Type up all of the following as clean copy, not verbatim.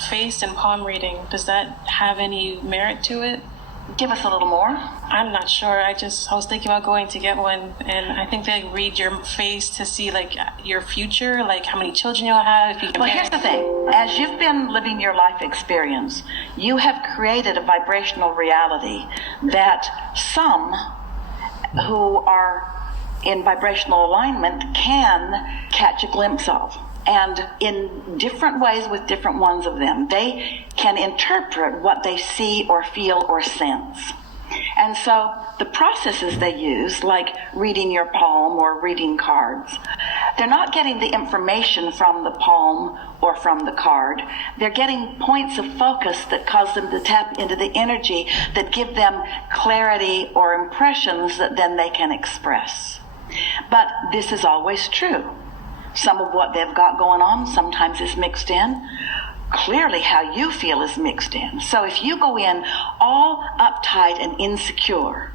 face and palm reading, does that have any merit to it? Give us a little more. I'm not sure. I was thinking about going to get one, and I think they read your face to see like your future, like how many children you'll have. If you can Here's the thing. As you've been living your life experience, you have created a vibrational reality that some who are in vibrational alignment can catch a glimpse of. And in different ways with different ones of them, they can interpret what they see or feel or sense. And so the processes they use, like reading your palm or reading cards, they're not getting the information from the palm or from the card. They're getting points of focus that cause them to tap into the energy that give them clarity or impressions that then they can express. But this is always true. Some of what they've got going on sometimes is mixed in. Clearly how you feel is mixed in. So if you go in all uptight and insecure,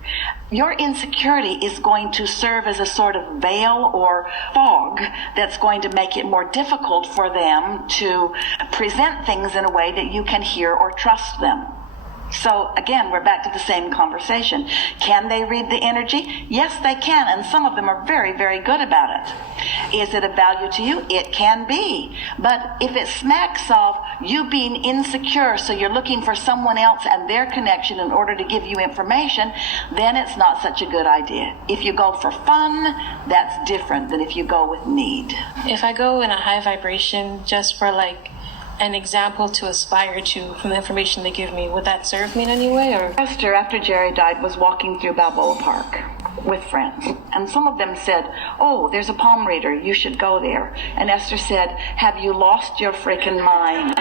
your insecurity is going to serve as a sort of veil or fog that's going to make it more difficult for them to present things in a way that you can hear or trust them. So again, we're back to the same conversation. Can they read the energy? Yes, they can, and some of them are very, very good about it. Is it of value to you? It can be. But if it smacks of you being insecure, so you're looking for someone else and their connection in order to give you information, then it's not such a good idea. If you go for fun, that's different than if you go with need. If I go in a high vibration just for like an example to aspire to from the information they give me, would that serve me in any way? Or Esther, after Jerry died, was walking through Balboa Park with friends, and some of them said, "Oh, there's a palm reader, you should go there." And Esther said, "Have you lost your freaking mind?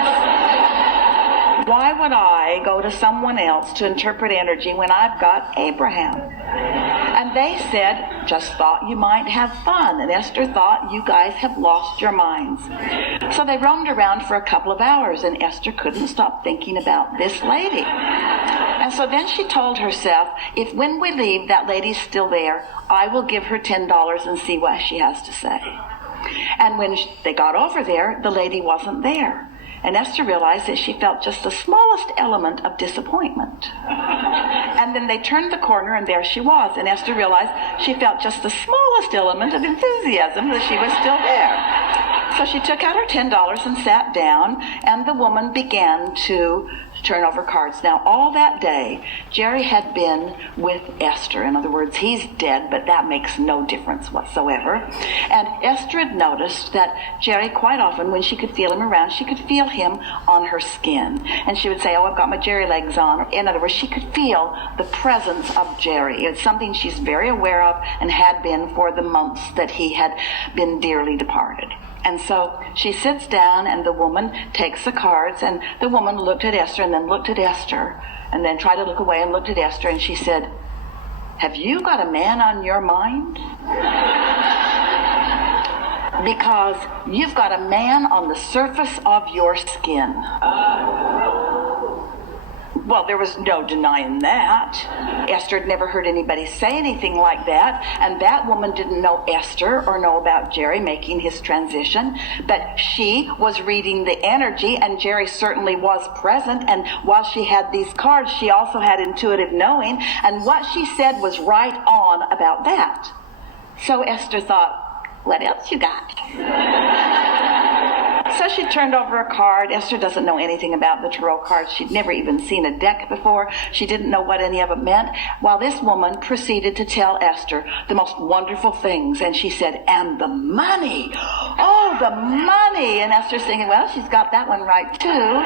Why would I go to someone else to interpret energy when I've got Abraham?" And they said, "Just thought you might have fun." And Esther thought, "You guys have lost your minds." So they roamed around for a couple of hours, and Esther couldn't stop thinking about this lady. And so then she told herself, if when we leave that lady's still there, I will give her $10 and see what she has to say. And when they got over there, the lady wasn't there. And Esther realized that she felt just the smallest element of disappointment. And then they turned the corner, and there she was. And Esther realized she felt just the smallest element of enthusiasm that she was still there. So she took out her $10 and sat down, and the woman began to turn over cards. Now, all that day, Jerry had been with Esther. In other words, he's dead, but that makes no difference whatsoever. And Esther had noticed that Jerry, quite often, when she could feel him around, she could feel him on her skin. And she would say, "Oh, I've got my Jerry legs on." In other words, she could feel the presence of Jerry. It's something she's very aware of and had been for the months that he had been dearly departed. And so she sits down, and the woman takes the cards, and the woman looked at Esther and then looked at Esther and then tried to look away and looked at Esther, and she said, "Have you got a man on your mind? Because you've got a man on the surface of your skin." Well, there was no denying that. Esther had never heard anybody say anything like that, and that woman didn't know Esther or know about Jerry making his transition, but she was reading the energy, and Jerry certainly was present, and while she had these cards, she also had intuitive knowing, and what she said was right on about that. So Esther thought, what else you got? So she turned over a card. Esther doesn't know anything about the tarot cards. She'd never even seen a deck before. She didn't know what any of it meant. While this woman proceeded to tell Esther the most wonderful things. And she said, "And the money. Oh, the money." And Esther's thinking, well, she's got that one right too.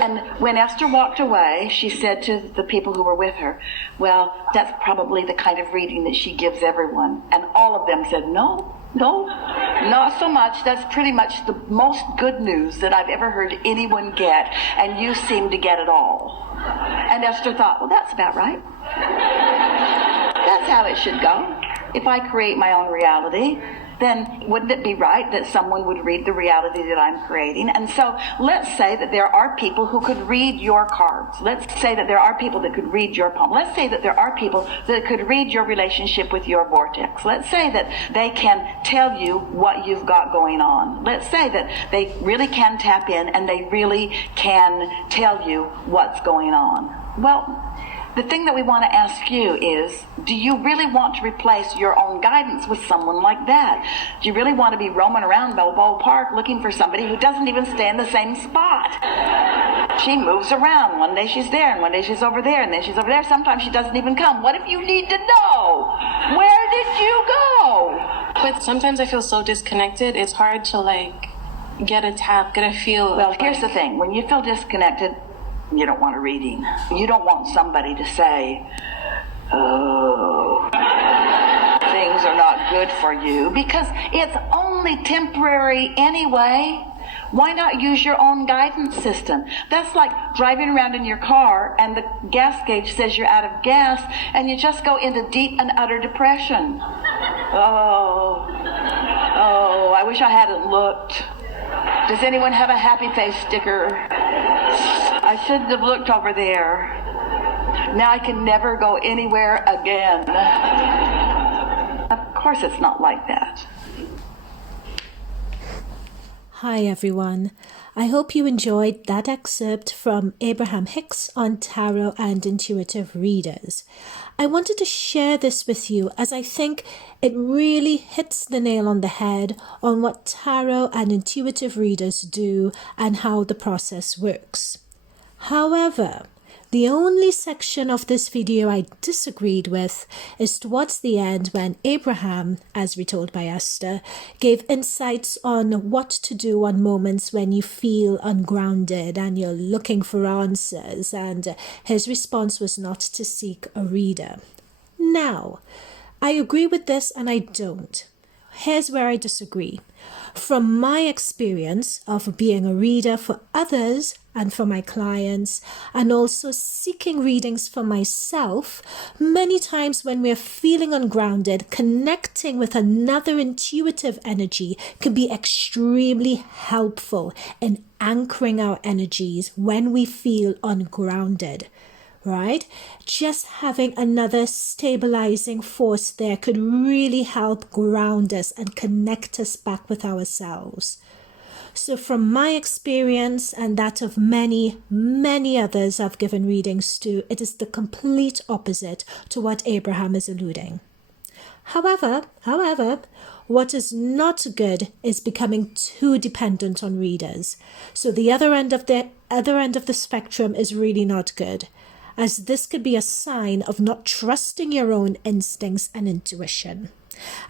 And when Esther walked away, she said to the people who were with her, "Well, that's probably the kind of reading that she gives everyone." And all of them said, No, not so much. That's pretty much the most good news that I've ever heard anyone get, and you seem to get it all." And Esther thought, well, that's about right. That's how it should go. If I create my own reality, then wouldn't it be right that someone would read the reality that I'm creating? And so let's say that there are people who could read your cards. Let's say that there are people that could read your palm. Let's say that there are people that could read your relationship with your vortex. Let's say that they can tell you what you've got going on. Let's say that they really can tap in and they really can tell you what's going on. Well, the thing that we want to ask you is, do you really want to replace your own guidance with someone like that? Do you really want to be roaming around Balboa Park looking for somebody who doesn't even stay in the same spot? She moves around. One day she's there, and one day she's over there, and then she's over there. Sometimes she doesn't even come. What if you need to know? Where did you go? But sometimes I feel so disconnected. It's hard to like get a tap, get a feel. Well, here's the thing. When you feel disconnected, you don't want a reading. You don't want somebody to say, oh, things are not good for you, because it's only temporary anyway. Why not use your own guidance system? That's like driving around in your car and the gas gauge says you're out of gas and you just go into deep and utter depression. Oh, I wish I hadn't looked. Does anyone have a happy face sticker? I shouldn't have looked over there. Now I can never go anywhere again. Of course it's not like that. Hi everyone. I hope you enjoyed that excerpt from Abraham Hicks on tarot and intuitive readers. I wanted to share this with you as I think it really hits the nail on the head on what tarot and intuitive readers do and how the process works. However, the only section of this video I disagreed with is towards the end when Abraham, as retold by Esther, gave insights on what to do on moments when you feel ungrounded and you're looking for answers, and his response was not to seek a reader. Now, I agree with this and I don't. Here's where I disagree. From my experience of being a reader for others and for my clients, and also seeking readings for myself, many times when we're feeling ungrounded, connecting with another intuitive energy can be extremely helpful in anchoring our energies when we feel ungrounded. Right? Just having another stabilizing force there could really help ground us and connect us back with ourselves. So from my experience and that of many, many others I've given readings to, it is the complete opposite to what Abraham is alluding. However, what is not good is becoming too dependent on readers. So the other end of the spectrum is really not good, as this could be a sign of not trusting your own instincts and intuition.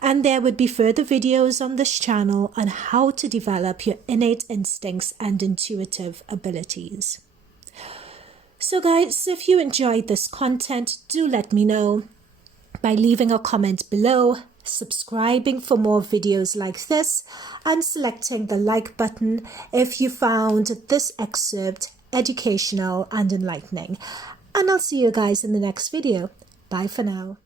And there would be further videos on this channel on how to develop your innate instincts and intuitive abilities. So guys, if you enjoyed this content, do let me know by leaving a comment below, subscribing for more videos like this, and selecting the like button if you found this excerpt educational and enlightening. And I'll see you guys in the next video. Bye for now.